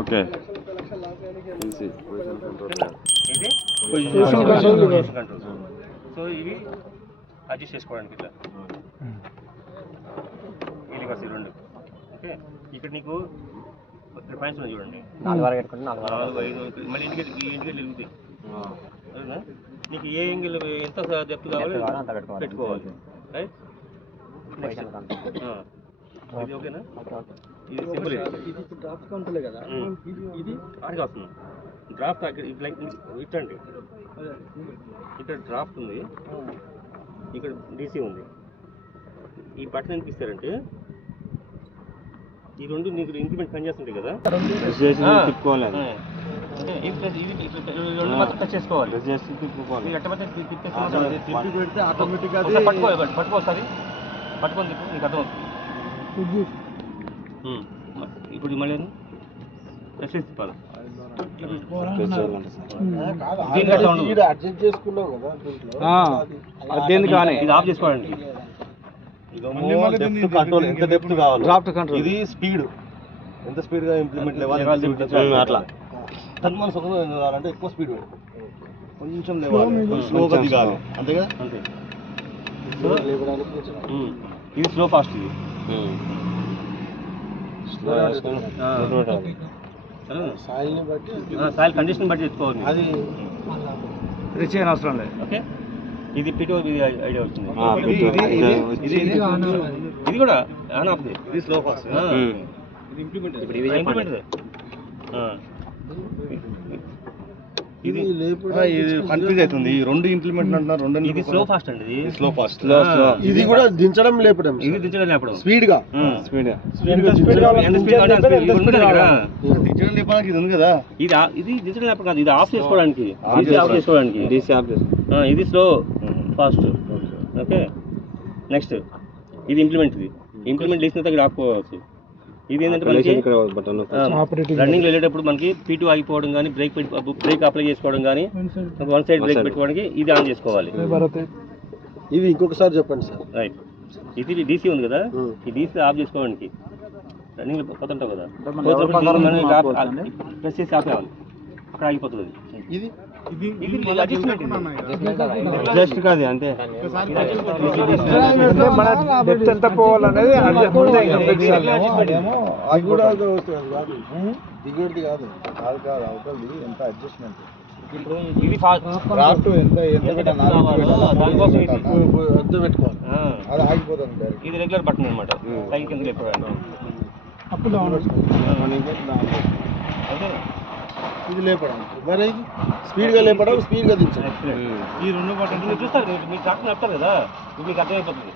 Okay so ఇవి adjust చేసుకోవడానికి ఇట్లా ఇది కాస్త రెండు. ఓకే ఇక్కడ నీకు ఇక్కడ పాయింట్స్ ఉన్నాయి చూడండి, 4 5 మళ్ళీ ఇండికేటర్ ఈ ఇండికేటర్ వెలుగుతాయి. అవునా, నీకు ఏ యాంగిల్ ఎంత డెప్త్ కావాలి పెట్టుకోవాలి. రైట్, ఇది ఓకేనా? ఇది సింపుల్. ఇది డ్రాఫ్ట్ కంట్రోలే కదా, ఇది ఆడికి వస్తుంది డ్రాఫ్ట్. లైక్ ఇట్టండి, ఇక్కడ డ్రాఫ్ట్ ఉంది, ఇక్కడ డీసీ ఉంది. ఈ బటన్ అనిపిస్తారంటే ఈ రెండు నీకు ఇంప్లిమెంట్ పని చేస్తుంటాయి కదా, తిప్పుకోవాలి. రెండు మాత్రం టచ్ చేసుకోవాలి. పట్టుకోసారి పట్టుకొని తిప్పు, నీకు అర్థమవుతుంది. ఇప్పుడు మళ్ళీ తిప్పాలి. ఇది ఆఫ్ చేసుకోవాలండి. ఎంత డెప్త్ కావాలి, డ్రాఫ్ట్ కంట్రోల్. ఇది స్పీడ్, ఎంత స్పీడ్ గా ఇంప్లిమెంట్ లేవాలి అట్లా. మన సొంతంగా కావాలంటే ఎక్కువ స్పీడ్ కొంచెం లేవాలి, స్లోగా దిగాలి, అంతేగా. అంతే. ఇది స్లో ఫాస్ట్. ఇది సాయిల్ కండిషన్ బట్టి తెచ్చుకోవాలి, అది రిచ్ అయిన అవసరం లేదు. ఓకే, ఇది పిటో ఐడియా వచ్చింది. ఇది కూడా ఆన్ ఆఫ్, ఇది స్లో ఫాస్ట్. ఇది ఇంప్లిమెంట్, ఇది కన్ఫ్యూజ్ అవుతుంది. రెండు ఇంప్లిమెంట్ అంటున్నారు, రెండు. ఇది స్లో ఫాస్ట్ అండి, ఇది స్లో ఫాస్ట్. ఇది కూడా దించడం లేపడం, ఇది దించడం లేపడం స్పీడ్ గా. దించడం లేపడానికి ఇది ఉంది కదా, ఇది దించడం లేపడం కాదు, ఇది ఆఫ్ చేసుకోవడానికి. ఇది స్లో ఫాస్ట్. ఓకే, నెక్స్ట్ ఇది ఇంప్లిమెంట్. ఇది ఇంప్లిమెంట్ చేసిన దగ్గర ఆపుకోవచ్చు. ఇది ఏంటంటే మనకి రన్నింగ్ వెళ్ళేటప్పుడు మనకి P2 ఆగిపోవడం కానీ, బ్రేక్ అప్లై చేసుకోవడం కానీ, వన్ సైడ్ బ్రేక్ పెట్టుకోవడానికి ఇది ఆన్ చేసుకోవాలి. ఇది ఇంకొకసారి చెప్పండి సార్. రైట్, ఇది DC ఉంది కదా, ఈ DC ఆఫ్ చేసుకోవడానికి రన్నింగ్ పోతుంటావు కదా, ప్రెస్ చేసి ఆపేయాలి, అక్కడ ఆగిపోతుంది. ఇది జస్ట్ కాదు అంతే, మన డెప్త్ ఎంత పోవాలనేది దిగుడిది కాదు, అవుతుంది ఎంత అడ్జస్ట్మెంట్. ఇప్పుడు ఇది డ్రాఫ్ట్ ఎంత పెట్టుకోవాలి, అది ఆగిపోతుంది. ఇది రెగ్యులర్ బటన్ అనమాట, పైకి కింద లేపడానికి. అప్పుడు ఇది లేపడం, మరి స్పీడ్గా లేపడం, స్పీడ్గా దించడం. ఈ రెండు బటన్ చూస్తారు, మీరు ట్రాక్టర్ చెప్తారు కదా, మీకు అర్థమైపోతుంది.